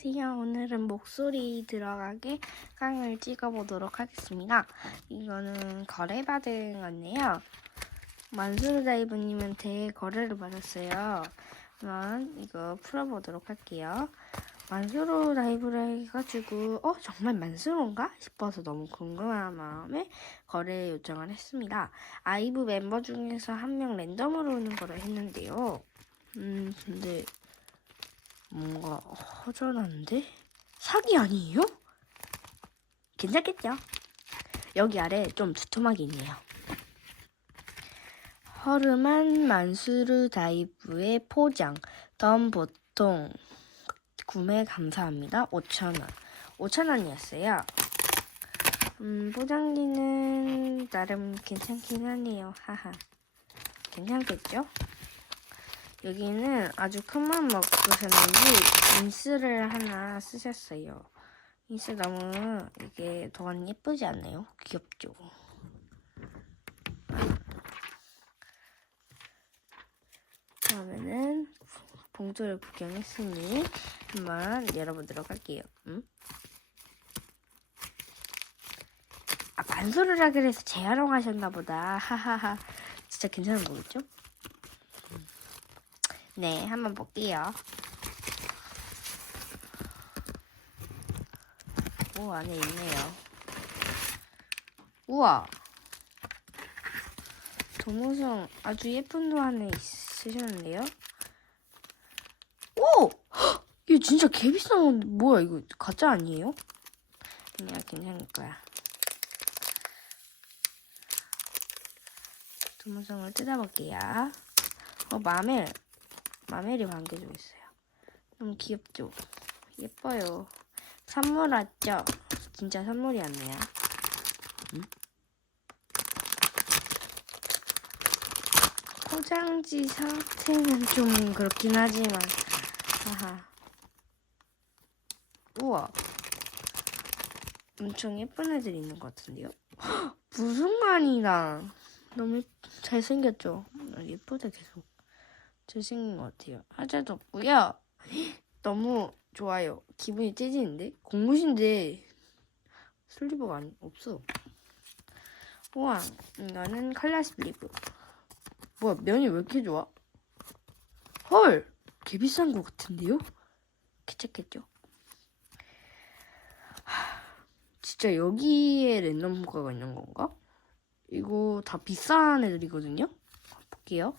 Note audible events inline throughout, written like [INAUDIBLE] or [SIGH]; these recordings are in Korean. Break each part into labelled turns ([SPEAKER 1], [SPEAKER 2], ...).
[SPEAKER 1] 안녕하세요. 오늘은 목소리 들어가게 깡을 찍어보도록 하겠습니다. 이거는 거래받은 건데요. 만수르 다이브님한테 거래를 받았어요. 그러면 이거 풀어보도록 할게요. 만수르 다이브를 해가지고 어 정말 만수르인가 싶어서 너무 궁금한 마음에 거래 요청을 했습니다. 아이브 멤버 중에서 한 명 랜덤으로 오는 거를 했는데요. 음 근데 뭔가 허전한데? 사기 아니에요? 괜찮겠죠? 여기 아래 좀 두툼하게 있네요. 허름한 만수르 다이브의 포장. 덤 보통 구매 감사합니다. 5,000원. 5,000원이었어요. 음, 포장지는 나름 괜찮긴 하네요. 하하. 괜찮겠죠? 여기는 아주 큰맘 먹으셨는지 인스를 하나 쓰셨어요. 인스 너무 이게 도안 예쁘지 않나요? 귀엽죠? 그러면은 봉투를 구경했으니 한번 열어보도록 할게요. 음? 아 반소를 그래서 재활용하셨나 보다. 하하하. 진짜 괜찮은 거겠죠? 네, 한번 볼게요. 오, 안에 있네요. 우와. 도무성 아주 예쁜 도 안에 있으셨는데요? 오! 헉! [GASPS] 이거 진짜 개 비싼 건데, 뭐야, 이거 가짜 아니에요? 그냥 괜찮을 거야. 도무성을 뜯어볼게요. 어, 마멜. 마멜이 반겨져 있어요. 너무 귀엽죠? 예뻐요. 선물 왔죠? 진짜 선물이었네요. 음? 포장지 상태는 좀 그렇긴 하지만 하하. 우와. 엄청 예쁜 애들이 있는 것 같은데요? 헉, 무슨 말이나 너무 잘생겼죠? 아, 예쁘다 계속. 잘생긴 것 같아요. 하자도 없고요. [GASPS] 너무 좋아요. 기분이 째지는데? 공무신데 슬리버가 아니, 없어. 우와, 이거는 칼라스 리브. 뭐야, 면이 왜 이렇게 좋아? 헐! 개 비싼 것 같은데요? 괜찮겠죠? 하, [SIGHS] 진짜 여기에 랜덤 효과가 있는 건가? 이거 다 비싼 애들이거든요? 볼게요.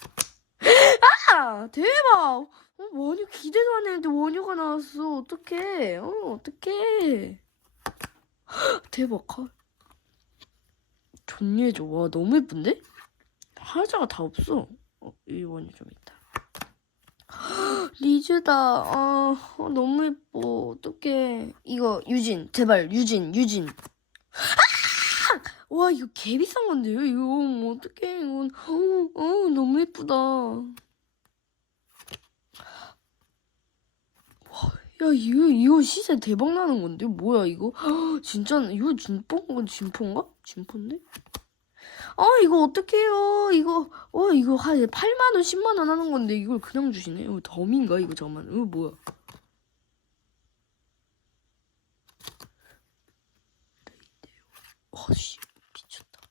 [SPEAKER 1] 아, 대박! 어, 원유 기대도 안 했는데 원유가 나왔어. 어떡해. 어, 어떡해. 대박. 컬. 존예 좋아. 너무 예쁜데? 하자가 다 없어. 어, 이 원유 좀 있다. 리즈다. 아, 어, 너무 예뻐. 어떡해. 이거 유진. 제발 유진. 유진. 아! 와 이거 개 비싼 건데요? 이거 뭐 어떡해. 이건 어, 어 너무 예쁘다. 야 이거 이거 시세 대박 나는 건데? 뭐야 이거? 진짜 이거 진포인가 진포인가? 진포인데? 아 이거 어떡해요? 이거 어 이거 한 8만 원 10만 원 하는 건데 이걸 그냥 주시네? 이거 덤인가 이거 잠깐만? 이거 뭐야? 어씨 미쳤다.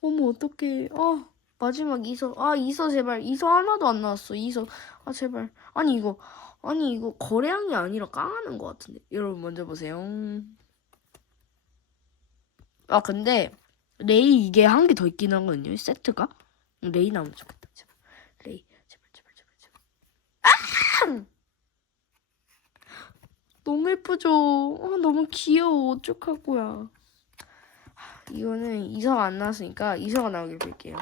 [SPEAKER 1] 어머 어떡해. 아 마지막 이서 아 이서 제발. 이서 하나도 안 나왔어 이서. 아 제발. 아니 이거 아니 이거 거래량이 아니라 깡하는 것 같은데. 여러분 먼저 보세요. 아 근데 레이 이게 한 개 더 있긴 하거든요 세트가? 레이 나오면 좋겠다 제발. 레이 제발 제발 제발 제발. 아! 너무 예쁘죠? 아, 너무 귀여워. 어떡할 거야? 하, 이거는 이서가 안 나왔으니까 이서가 나오길 빌게요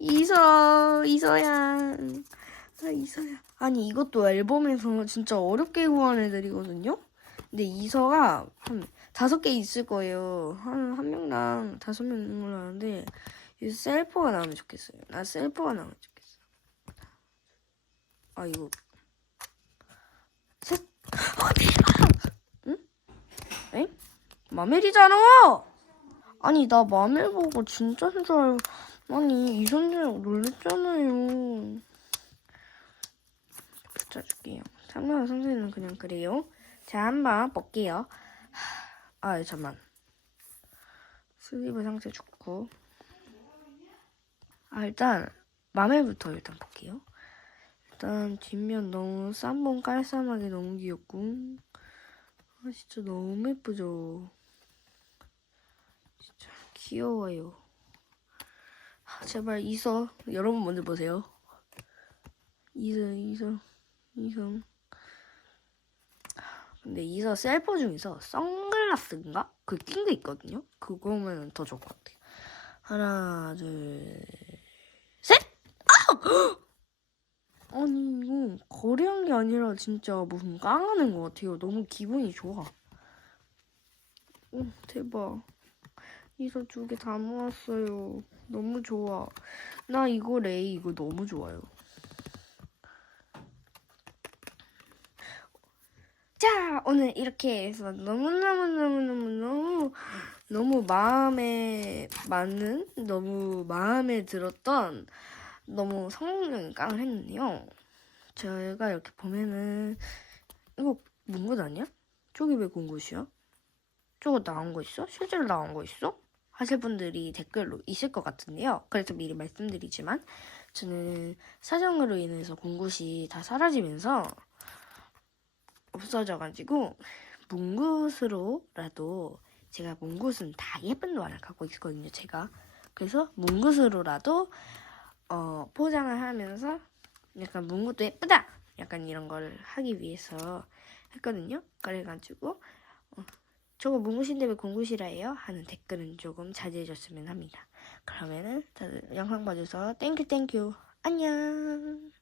[SPEAKER 1] 이서 이서야 아 이서야 아니 이것도 앨범에서 진짜 어렵게 구한 애들이거든요? 근데 이서가 한 다섯 개 있을 거예요. 한 한 명당 다섯 명 있는 걸로 아는데 이 셀프가 나오면 좋겠어요. 나 셀프가 나오면 좋겠어 아 이거. 셋. 어, 대박! 응? 엥? 마멜이잖아! 아니 나 마멜 보고 진짜인 줄 알고 아니 이선재랑 놀랬잖아요. 붙여줄게요. 상면 선생님은 그냥 그래요. 자, 한번 볼게요. 하, 아, 잠만. 슬리브 상태 좋고. 아, 일단 맘에부터 일단 볼게요. 일단 뒷면 너무 쌈봉 깔쌈하게 너무 귀엽고. 아, 진짜 너무 예쁘죠. 진짜 귀여워요. 아, 제발 이서 여러분 먼저 보세요. 이서 이서 이서. 근데 이서 셀프 중에서 선글라스인가 그낀게 있거든요. 그거면 더 좋을 것 같아요. 하나 둘 셋. 아! [GASPS] 아니 이거 거래한 게 아니라 진짜 무슨 깡하는 것 같아요. 너무 기분이 좋아. 오 대박. 이서 두개 다 모았어요. 너무 좋아. 나 이거 레이 이거 너무 좋아요. 자, 오늘 이렇게 해서 너무너무너무너무너무 너무 마음에 맞는, 너무 마음에 들었던 너무 성공적인 깡을 했는데요. 제가 이렇게 보면은 이거 문구 아니야? 저기 왜 공구시야? 저거 나온 거 있어? 실제로 나온 거 있어? 하실 분들이 댓글로 있을 것 같은데요. 그래서 미리 말씀드리지만 저는 사정으로 인해서 공굿이 다 사라지면서 없어져가지고 뭉굿으로라도 제가 뭉굿은 다 예쁜 노안을 갖고 있거든요. 제가 그래서 뭉굿으로라도 어, 포장을 하면서 약간 뭉굿도 예쁘다 약간 이런 걸 하기 위해서 했거든요. 그래가지고 어, 저거 왜 공굿이라 해요? 하는 댓글은 조금 자제해줬으면 합니다. 그러면은 다들 영상 봐줘서 땡큐 땡큐 안녕